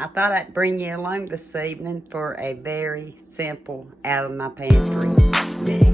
I thought I'd bring you along this evening for a very simple out of my pantry mix.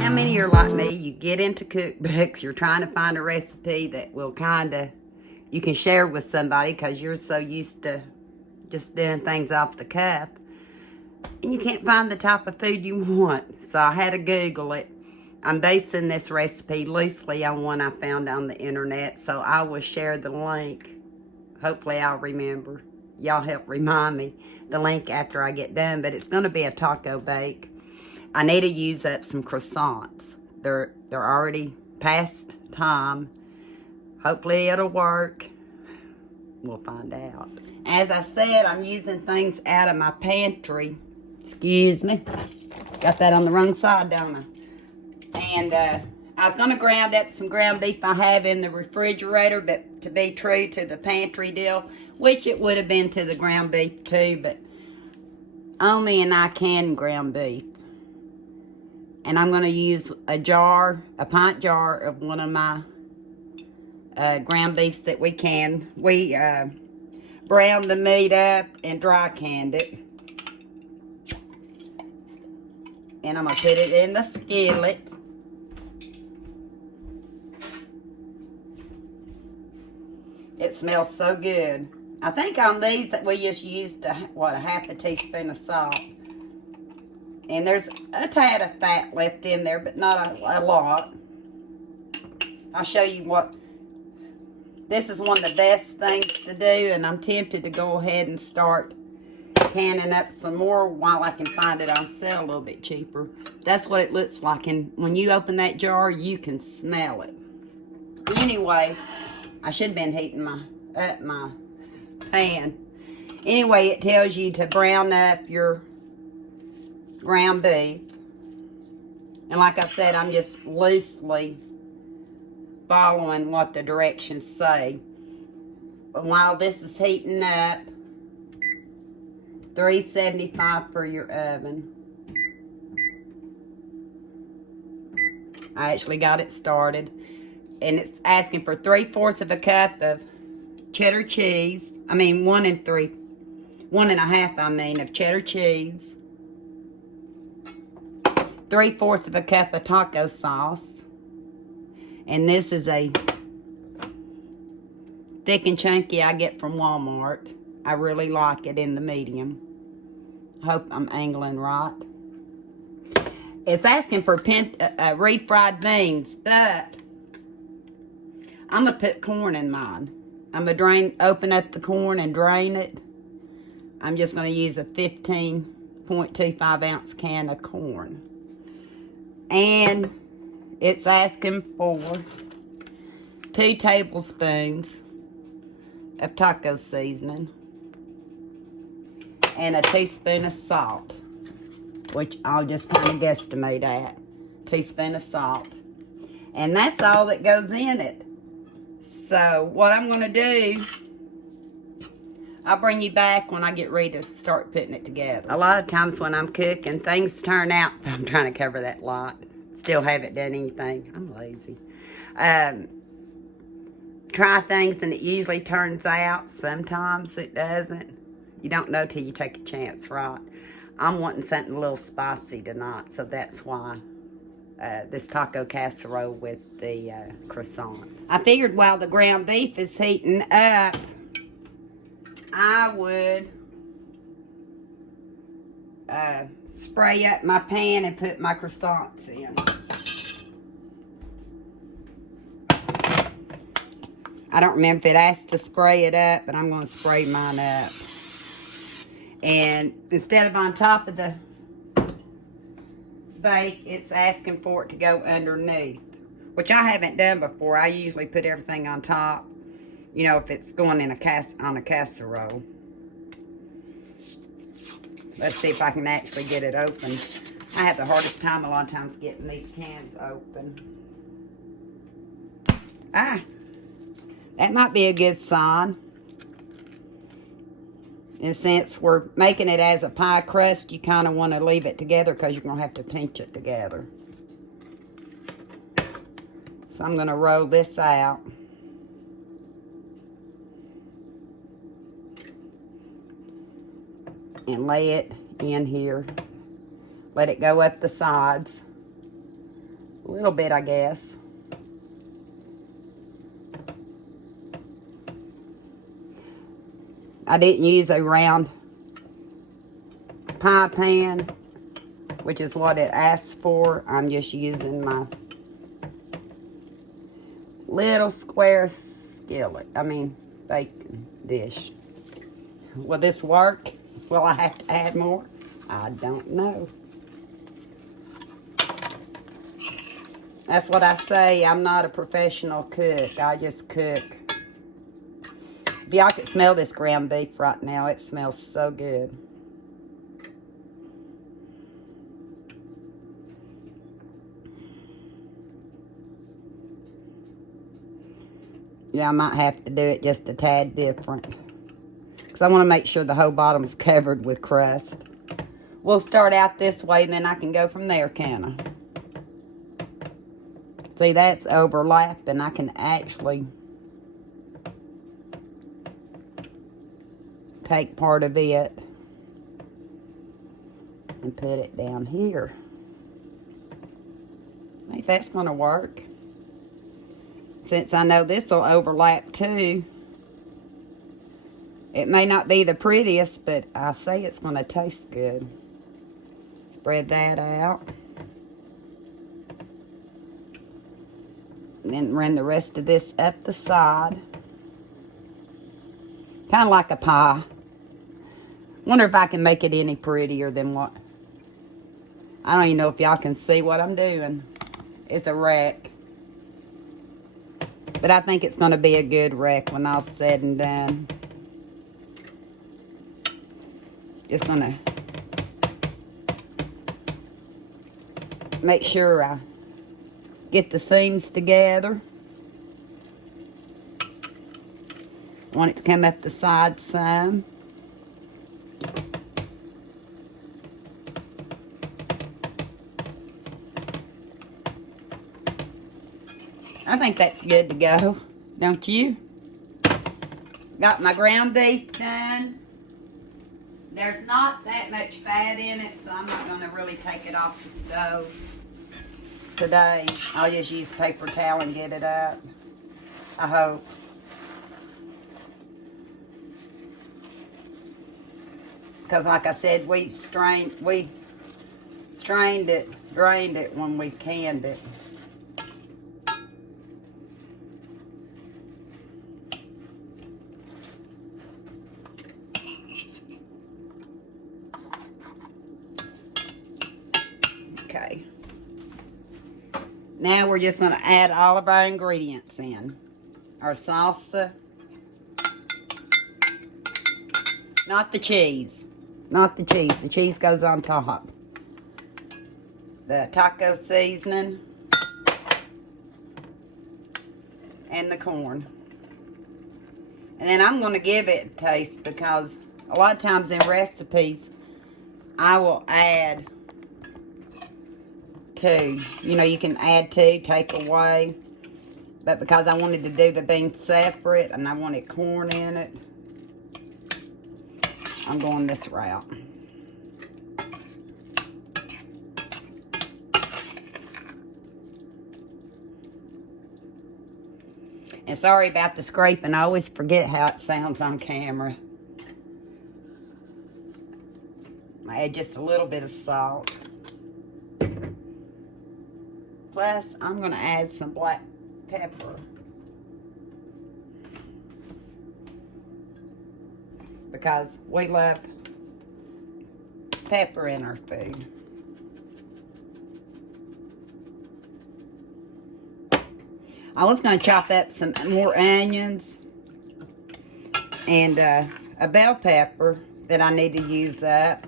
How many are like me? You get into cookbooks, you're trying to find a recipe that will you can share with somebody because you're so used to just doing things off the cuff. And you can't find the type of food you want. So I had to Google it. I'm basing this recipe loosely on one I found on the internet. So I will share the link. Hopefully I'll remember. Y'all help remind me the link after I get done. But it's going to be a taco bake. I need to use up some croissants. They're already past time. Hopefully it'll work. We'll find out. As I said, I'm using things out of my pantry. Excuse me. Got that on the wrong side, don't I? And I was going to ground up some ground beef I have in the refrigerator, but to be true to the pantry deal, which it would have been to the ground beef too, but only and I can ground beef. And I'm going to use a pint jar of one of my ground beefs that we can. We browned the meat up and dry canned it. And I'm going to put it in the skillet. It smells so good. I think on these that we just used, a half a teaspoon of salt. And there's a tad of fat left in there, but not a lot. I'll show you what. This is one of the best things to do, and I'm tempted to go ahead and start canning up some more while I can find it on sale a little bit cheaper. That's what it looks like, and when you open that jar, you can smell it. Anyway, I should have been heating my pan. Anyway, it tells you to brown up your ground beef. And like I said, I'm just loosely following what the directions say. But while this is heating up, 375 for your oven. I actually got it started. And it's asking for 3/4 of a cup of cheddar cheese. I mean, 1 1.5 of cheddar cheese. 3/4 of a cup of taco sauce. And this is a thick and chunky I get from Walmart. I really like it in the medium. Hope I'm angling right. It's asking for refried beans, but I'm going to put corn in mine. I'm going to open up the corn and drain it. I'm just going to use a 15.25 ounce can of corn. And it's asking for 2 tablespoons of taco seasoning and a teaspoon of salt, which I'll just kind of guesstimate at. Teaspoon of salt. And that's all that goes in it. So what I'm going to do, I'll bring you back when I get ready to start putting it together. A lot of times when I'm cooking, things turn out, I'm trying to cover that lot. Still haven't done anything. I'm lazy. Try things and it usually turns out. Sometimes it doesn't. You don't know till you take a chance, right? I'm wanting something a little spicy tonight, so that's why this taco casserole with the croissants. I figured while the ground beef is heating up, I would spray up my pan and put my croissants in. I don't remember if it asked to spray it up, but I'm going to spray mine up. And instead of on top of the bake, it's asking for it to go underneath, which I haven't done before. I usually put everything on top, you know, if it's going in on a casserole. Let's see if I can actually get it open. I have the hardest time a lot of times getting these cans open. Ah, that might be a good sign. And since we're making it as a pie crust, you kind of want to leave it together because you're going to have to pinch it together. So I'm going to roll this out. And lay it in here. Let it go up the sides. A little bit, I guess. I didn't use a round pie pan, which is what it asks for. I'm just using my little square skillet. Bacon dish. Will this work? Will I have to add more? I don't know. That's what I say. I'm not a professional cook. I just cook. If y'all could smell this ground beef right now, it smells so good. Yeah, I might have to do it just a tad different. Because I want to make sure the whole bottom is covered with crust. We'll start out this way, and then I can go from there, can't I? See, that's overlapping. I can actually take part of it and put it down here. I think that's going to work. Since I know this will overlap too. It may not be the prettiest, but I say it's going to taste good. Spread that out. And then run the rest of this up the side. Kind of like a pie. Wonder if I can make it any prettier than what... I don't even know if y'all can see what I'm doing. It's a wreck. But I think it's going to be a good wreck when all's said and done. Just going to make sure I get the seams together. I want it to come up the side some. I think that's good to go, don't you? Got my ground beef done. There's not that much fat in it, so I'm not going to really take it off the stove today. I'll just use a paper towel and get it up. I hope. Because like I said, we strained it, drained it when we canned it. Okay. Now we're just going to add all of our ingredients in. Our salsa. Not the cheese. Not the cheese. The cheese goes on top. The taco seasoning. And the corn. And then I'm going to give it a taste because a lot of times in recipes, I will add 2. You know, you can add 2, take away. But because I wanted to do the beans separate and I wanted corn in it, I'm going this route. And sorry about the scraping. I always forget how it sounds on camera. I add just a little bit of salt. Plus, I'm going to add some black pepper. Because we love pepper in our food. I was going to chop up some more onions and a bell pepper that I need to use up.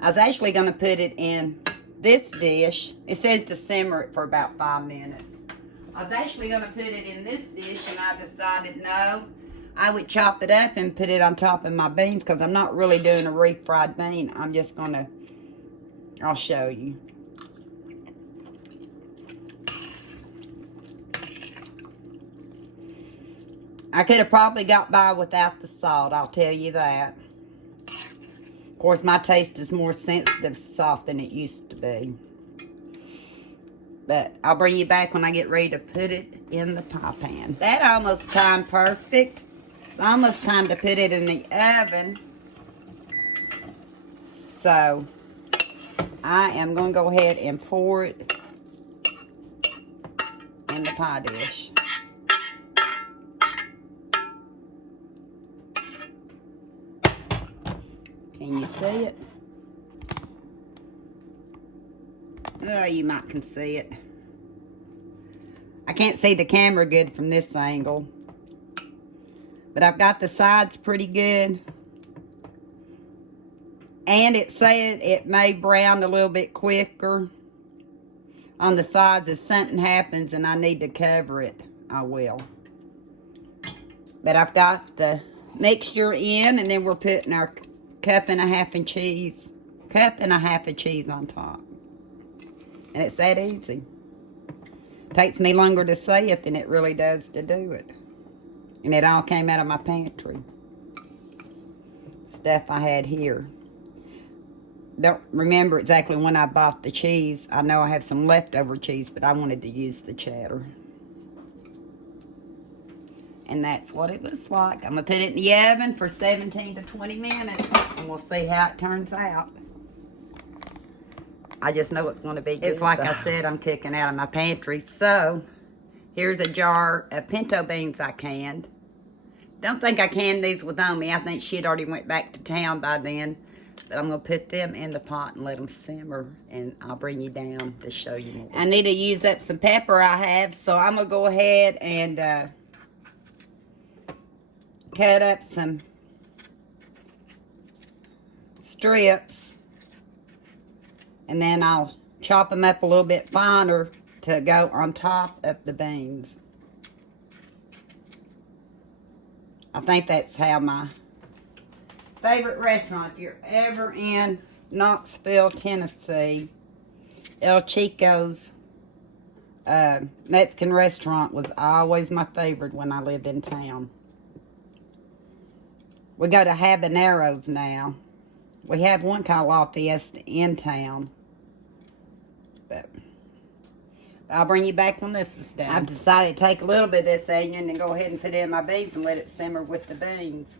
I was actually going to put it in this dish. It says to simmer it for about 5 minutes. I was actually going to put it in this dish, and I decided no. I would chop it up and put it on top of my beans because I'm not really doing a refried bean. I'm just going to, I'll show you. I could have probably got by without the salt, I'll tell you that. Of course, my taste is more sensitive to salt than it used to be. But I'll bring you back when I get ready to put it in the pie pan. That almost timed perfect. It's almost time to put it in the oven. So, I am going to go ahead and pour it in the pie dish. Can you see it? Oh, you might can see it. I can't see the camera good from this angle. But I've got the sides pretty good. And it said it may brown a little bit quicker on the sides. If something happens and I need to cover it, I will. But I've got the mixture in, and then we're putting our cup and a half of cheese on top. And it's that easy. Takes me longer to say it than it really does to do it. And it all came out of my pantry. Stuff I had here. Don't remember exactly when I bought the cheese. I know I have some leftover cheese, but I wanted to use the cheddar. And that's what it looks like. I'm going to put it in the oven for 17 to 20 minutes. And we'll see how it turns out. I just know it's going to be good. It's like I said, I'm cooking out of my pantry. So, here's a jar of pinto beans I canned. Don't think I canned these with Omi. I think she had already went back to town by then. But I'm going to put them in the pot and let them simmer. And I'll bring you down to show you more. I need to use up some pepper I have. So, I'm going to go ahead and cut up some strips. And then I'll chop them up a little bit finer to go on top of the beans. I think that's how my favorite restaurant, if you're ever in Knoxville, Tennessee, El Chico's Mexican restaurant was always my favorite when I lived in town. We go to Habaneros now. We have one called La Fiesta in town. But I'll bring you back when this is done. I've decided to take a little bit of this onion and go ahead and put it in my beans and let it simmer with the beans.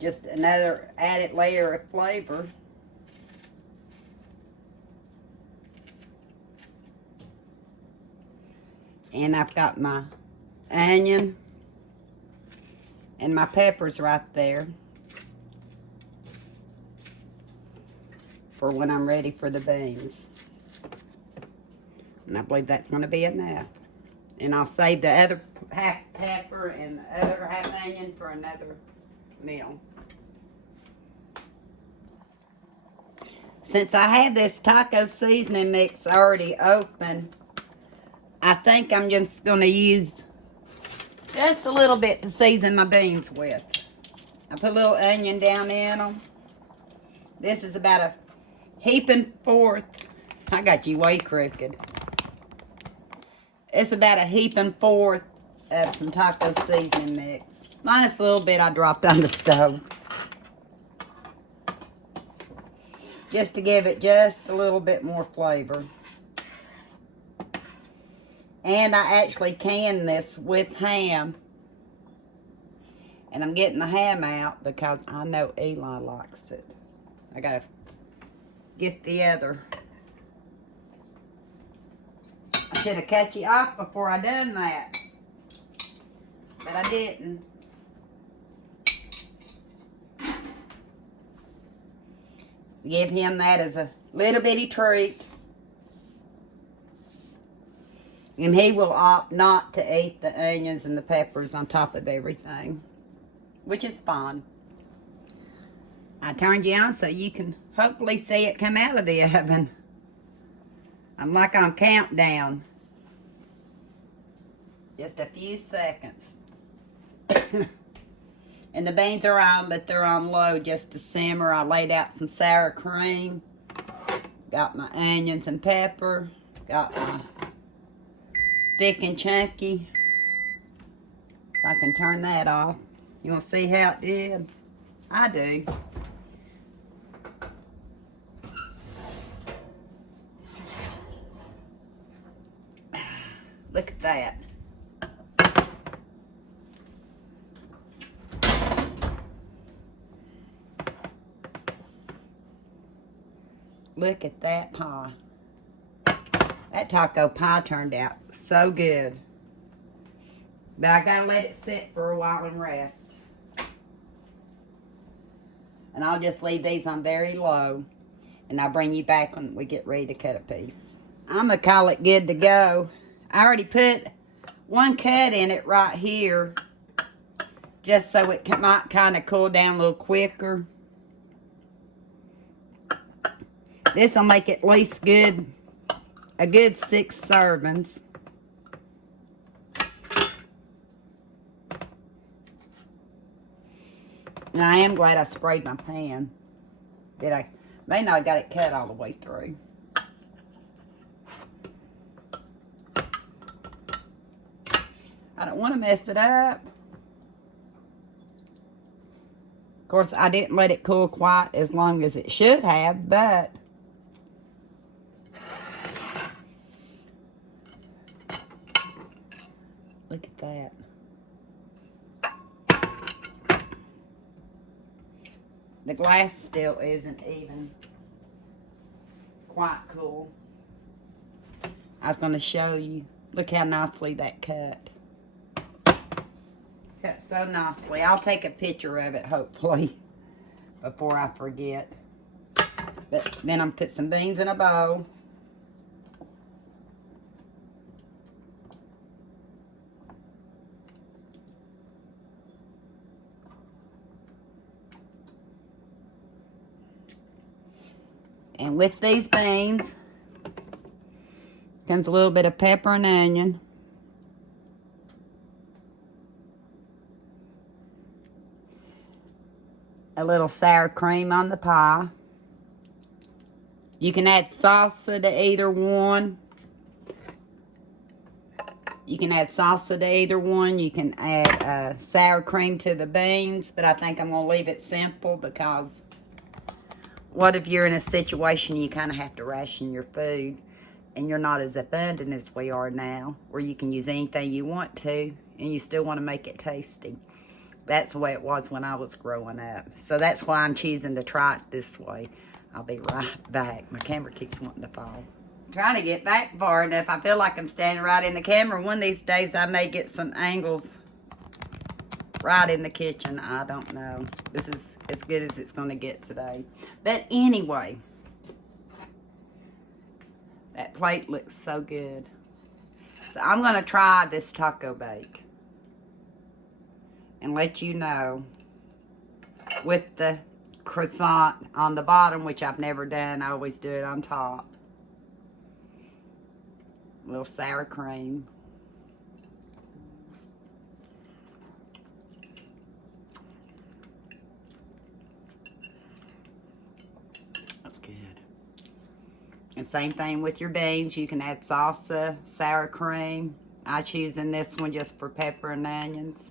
Just another added layer of flavor. And I've got my onion and my peppers right there for when I'm ready for the beans. And I believe that's going to be enough. And I'll save the other half pepper and the other half onion for another meal. Since I have this taco seasoning mix already open, I think I'm just going to use just a little bit to season my beans with. I put a little onion down in them. This is about a heaping fourth. I got you way crooked. It's about a heaping fourth of some taco seasoning mix. Minus a little bit I dropped on the stove. Just to give it just a little bit more flavor. And I actually canned this with ham. And I'm getting the ham out because I know Eli likes it. I gotta get the other. I should have cut you off before I done that. But I didn't. Give him that as a little bitty treat. And he will opt not to eat the onions and the peppers on top of everything. Which is fine. I turned you on so you can hopefully see it come out of the oven. I'm like on countdown. Just a few seconds. And the beans are on, but they're on low just to simmer. I laid out some sour cream. Got my onions and pepper. Got my thick and chunky. So I can turn that off. You want to see how it did? I do. Look at that. Look at that pie. That taco pie turned out so good. But I gotta let it sit for a while and rest. And I'll just leave these on very low. And I'll bring you back when we get ready to cut a piece. I'm gonna call it good to go. I already put one cut in it right here. Just so it might kind of cool down a little quicker. This will make at least a good 6 servings. And I am glad I sprayed my pan. May not have got it cut all the way through. I don't want to mess it up. Of course, I didn't let it cool quite as long as it should have, but look at that. The glass still isn't even quite cool. I was going to show you. Look how nicely that cut. Cut so nicely. I'll take a picture of it, hopefully, before I forget. But then I'm going to put some beans in a bowl. And with these beans comes a little bit of pepper and onion. A little sour cream on the pie. You can add salsa to either one. You can add salsa to either one. You can add sour cream to the beans. But I think I'm going to leave it simple because what if you're in a situation you kind of have to ration your food and you're not as abundant as we are now, where you can use anything you want to and you still want to make it tasty. That's the way it was when I was growing up. So that's why I'm choosing to try it this way. I'll be right back. My camera keeps wanting to fall. I'm trying to get back far enough. I feel like I'm standing right in the camera. One of these days I may get some angles right in the kitchen. I don't know. This is as good as it's going to get today. But anyway, that plate looks so good. So I'm going to try this taco bake and let you know with the croissant on the bottom, which I've never done. I always do it on top. A little sour cream. That's good. And same thing with your beans. You can add salsa, sour cream. I choose in this one just for pepper and onions.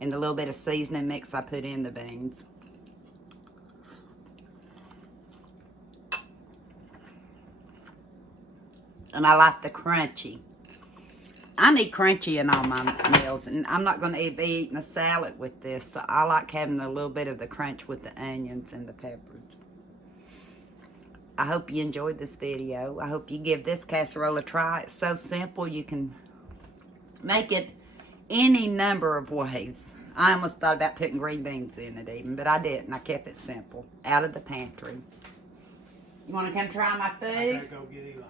And a little bit of seasoning mix I put in the beans. And I like the crunchy. I need crunchy in all my meals. And I'm not going to be eating a salad with this. So I like having a little bit of the crunch with the onions and the peppers. I hope you enjoyed this video. I hope you give this casserole a try. It's so simple. You can make it any number of ways. I almost thought about putting green beans in it even, but I didn't. I kept it simple. Out of the pantry. You want to come try my food? I gotta go get Eli.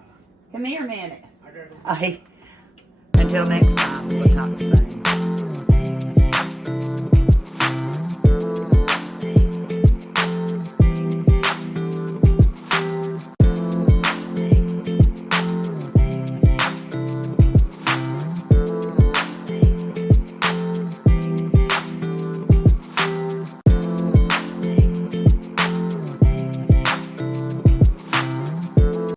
Come here a minute. I gotta go. Until next time, we'll talk soon.